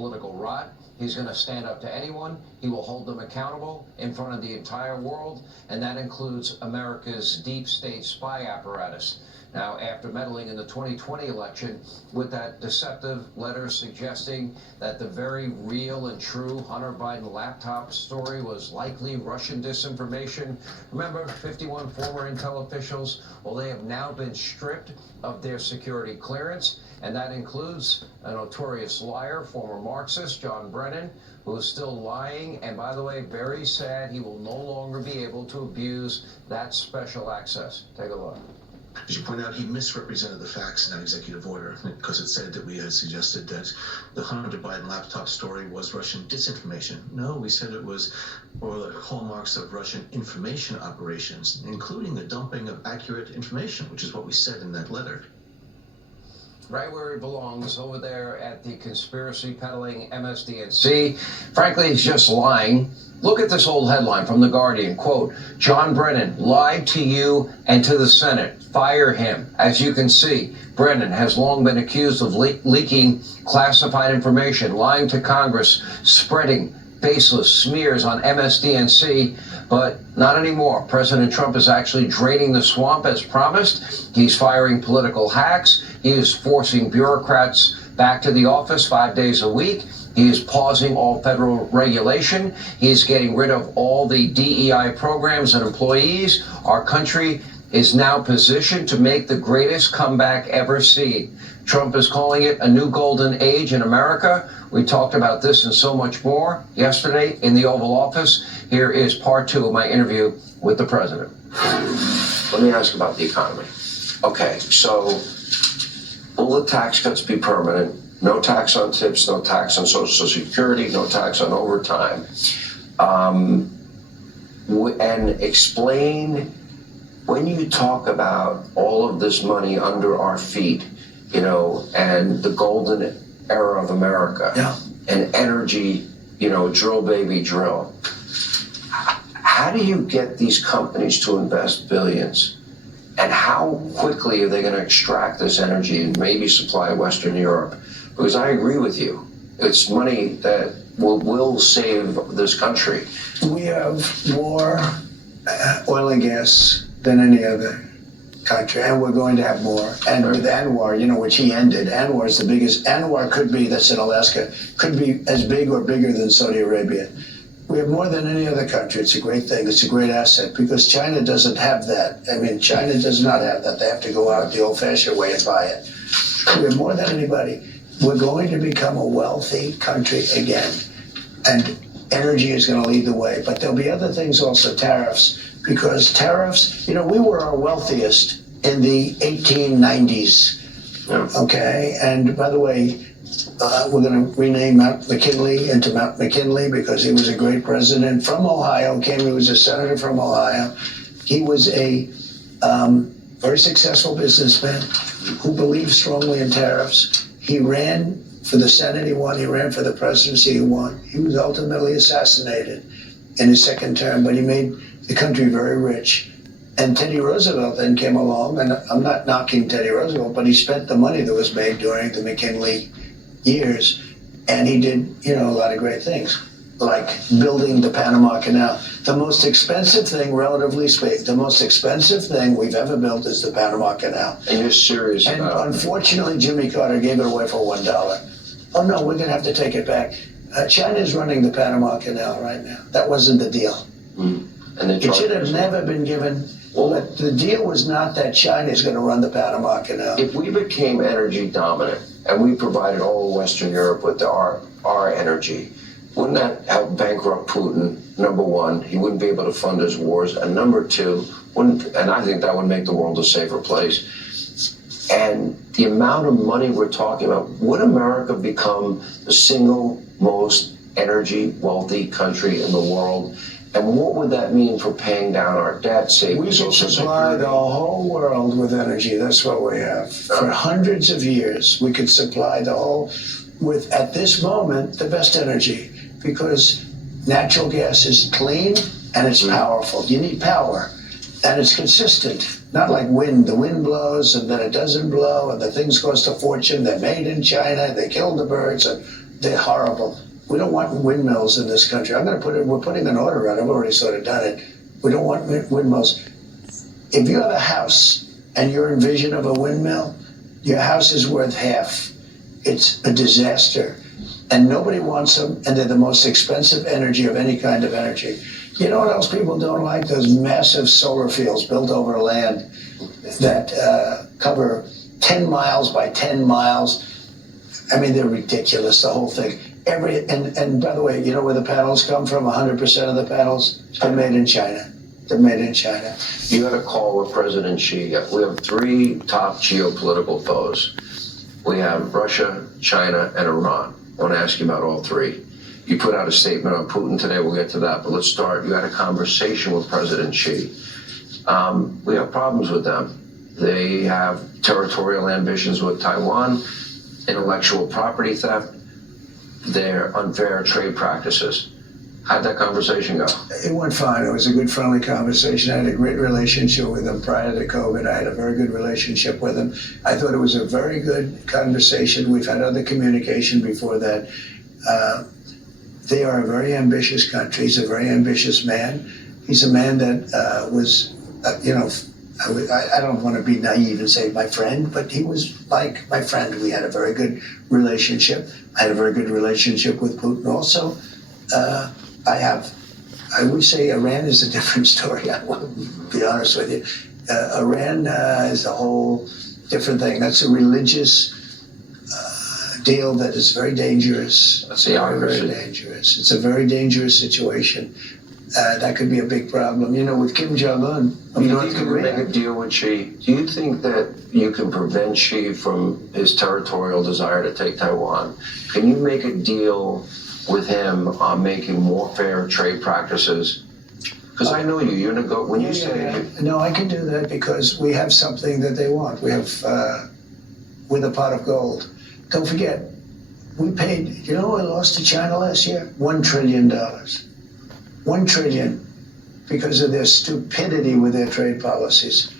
political rot. He's going to stand up to anyone. He will hold them accountable in front of the entire world, and that includes America's deep state spy apparatus. Now, after meddling in the 2020 election with that deceptive letter suggesting that the very real and true Hunter Biden laptop story was likely Russian disinformation, remember 51 former intel officials? Well, they have now been stripped of their security clearance, and that includes a notorious liar, former Marxist, John Brennan, who is still lying, and by the way, very sad, he will no longer be able to abuse that special access. Take a look. As you point out, he misrepresented the facts in that executive order because it said that we had suggested that the Hunter Biden laptop story was Russian disinformation. No, we said it was one of the hallmarks of Russian information operations, including the dumping of accurate information, which is what we said in that letter. Right where he belongs, over there at the conspiracy peddling MSDNC. Frankly, he's just lying. Look at this old headline from The Guardian, quote, John Brennan lied to you and to the Senate. Fire him. As you can see, Brennan has long been accused of leaking classified information, lying to Congress, spreading baseless smears on MSDNC, but not anymore. President Trump is actually draining the swamp as promised. He's firing political hacks. He is forcing bureaucrats back to the office 5 days a week. He is pausing all federal regulation. He is getting rid of all the DEI programs and employees. Our country is now positioned to make the greatest comeback ever seen. Trump is calling it a new golden age in America. We talked about this and so much more yesterday in the Oval Office. Here is part 2 of my interview with the president. Let me ask about the economy. Okay, so will the tax cuts be permanent? No tax on tips, no tax on Social Security, no tax on overtime. And explain, when you talk about all of this money under our feet, you know, and the golden era of America, and energy, you know, drill baby drill. How do you get these companies to invest billions? And how quickly are they going to extract this energy and maybe supply Western Europe? Because I agree with you. It's money that will save this country. We have more oil and gas than any other country, and we're going to have more. And with Anwar, you know, which he ended, Anwar is the biggest. Anwar could be, that's in Alaska, could be as big or bigger than Saudi Arabia. We have more than any other country. It's a great thing. It's a great asset because China doesn't have that. I mean, China does not have that. They have to go out the old-fashioned way and buy it. We have more than anybody. We're going to become a wealthy country again, and energy is going to lead the way. But there'll be other things also, tariffs, because tariffs, you know, we were our wealthiest in the 1890s, okay? And by the way, we're going to rename Mount McKinley into Mount McKinley because he was a great president from Ohio, he was a senator from Ohio. He was a very successful businessman who believed strongly in tariffs. He ran for the Senate, he won. He ran for the presidency, he won. He was ultimately assassinated in his second term, but he made the country very rich. And Teddy Roosevelt then came along, and I'm not knocking Teddy Roosevelt, but he spent the money that was made during the McKinley years, and he did, you know, a lot of great things, like building the Panama Canal. The most expensive thing, relatively speaking, the most expensive thing we've ever built is the Panama Canal. And you're serious and about it? And unfortunately, Jimmy Carter gave it away for $1. Oh no, we're gonna have to take it back. China's running the Panama Canal right now. That wasn't the deal. And it should have never been given. Well, the deal was not that China's going to run the Panama Canal. If we became energy dominant and we provided all of Western Europe with our energy, wouldn't that help bankrupt Putin? Number one, he wouldn't be able to fund his wars. And number two, and I think that would make the world a safer place. And the amount of money we're talking about, would America become the single most energy wealthy country in the world? And what would that mean for paying down our debt, saving We Social could supply Security? the whole world with energy. That's what we have. For hundreds of years, we could supply the whole, with, at this moment, the best energy. Because natural gas is clean and it's powerful. You need power. And it's consistent. Not like wind. The wind blows and then it doesn't blow and the things cost a fortune. They're made in China. They kill the birds. And They're horrible. We don't want windmills in this country. We're putting an order out. I've already sort of done it. We don't want windmills. If you have a house and you're in vision of a windmill, your house is worth half. It's a disaster. And nobody wants them, and they're the most expensive energy of any kind of energy. You know what else people don't like? Those massive solar fields built over land that cover 10 miles by 10 miles. I mean, they're ridiculous, the whole thing. And by the way, you know where the panels come from? 100% of the panels are made in China. They're made in China. You had a call with President Xi. We have three top geopolitical foes. We have Russia, China, and Iran. I want to ask you about all three. You put out a statement on Putin today. We'll get to that. But let's start. You had a conversation with President Xi. We have problems with them. They have territorial ambitions with Taiwan, intellectual property theft, their unfair trade practices. How'd that conversation go? It went fine. It was a good, friendly conversation. I had a great relationship with him prior to COVID. I had a very good relationship with him. I thought it was a very good conversation. We've had other communication before that. They are a very ambitious country. He's a very ambitious man. He's a man that was, I don't want to be naive and say my friend, but he was like my friend. We had a very good relationship. I had a very good relationship with Putin also. I would say Iran is a different story. I will be honest with you. Iran is a whole different thing. That's a religious deal that is very dangerous. That's theocracy. Very dangerous. It's a very dangerous situation. That could be a big problem. You know, with Kim Jong-un of North Korea. Make a deal with Xi. Do you think that you can prevent Xi from his territorial desire to take Taiwan? Can you make a deal with him on making more fair trade practices? Because I know you. When you say... No, I can do that because we have something that they want. We have, with a pot of gold. Don't forget, we paid, you know what I lost to China last year? $1 trillion. $1 trillion because of their stupidity with their trade policies.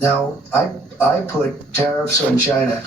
Now, I put tariffs on China